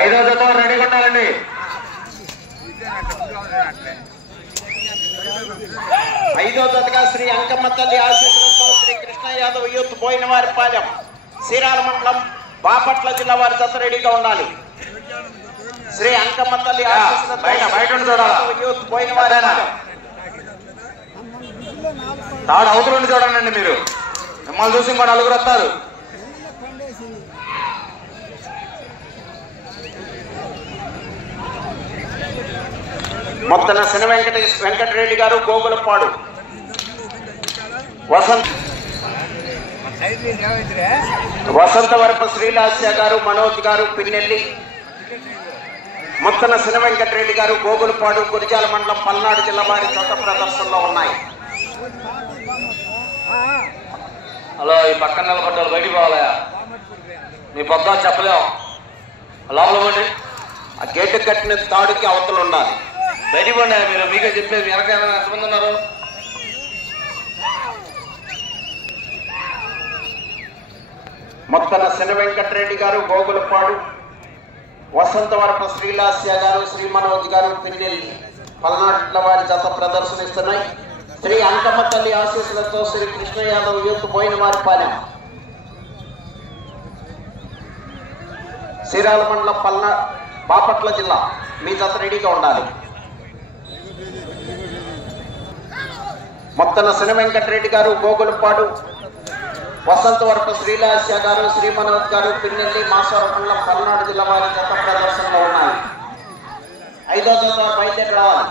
ఐదో జత రెడీగా ఉండాలండి. ఐదో జతగా శ్రీ అంకమ్మ తల్లి ఆశీస్సులతో శ్రీ కృష్ణ యాదవ్ యూత్ బోయినవారిపాలెం చీరాల మండలం బాపట్ల జిల్లా వారి జత రెడీగా ఉండాలి. శ్రీ అంకమ్మ తల్లి ఆశీస్సులతో యూత్ బోయినవారిపాలెం తాడు అవతల చూడండి. మీరు మిమ్మల్ని చూసి ఇంకో నలుగురు వస్తారు. మొత్తన శని వెంకటరెడ్డి గారు గోగులపాడు, వసంతవరపు శ్రీలాస్య గారు, మనోజ్ గారు పిన్నెల్లి, మొత్తన శని వెంకటరెడ్డి గారు గోగులపాడు గురిజాల మండలం పల్నాడు జిల్లా వారి జత ప్రదర్శనలో ఉన్నాయి. హలో, ఈ పక్కన నిలబడ్డారు బయటికి పోవాలా? మీ పొద్దు చెప్పలేము. లోపల పోండి. ఆ గేటు కట్టిన తాడుకి అవతల ఉండాలి. బయటికి పోండి. మీరు మీకే చెప్పలేదు. వెనక ఎంతమంది ఉన్నారు? మొత్తన శని వెంకటరెడ్డి గారు గోగులపాడు, వసంతవరపు శ్రీలాస్య గారు, శ్రీ మనోజ్ గారు పిన్నెల్లి పల్నాడుల వారి జత ప్రదర్శనిస్తున్నాయి. శ్రీ అంకమ్మ తల్లి ఆశీస్సులతో శ్రీ కృష్ణ యాదవ్ యూత్ బోయినవారిపాలెం చీరాల మండలం బాపట్ల జిల్లా మీ జత రెడీగా ఉండాలి. మొత్తన శని వెంకటరెడ్డి గారు గోగులపాడు, వసంతవరపు శ్రీలాస్య గారు, శ్రీ మనోజ్ గారు పిన్నెల్లి మాసవరం మండలం పల్నాడు జిల్లా వారి జత ప్రదర్శనలో ఉన్నాయి. ఐదో జత బయలుదేరి రావాలి.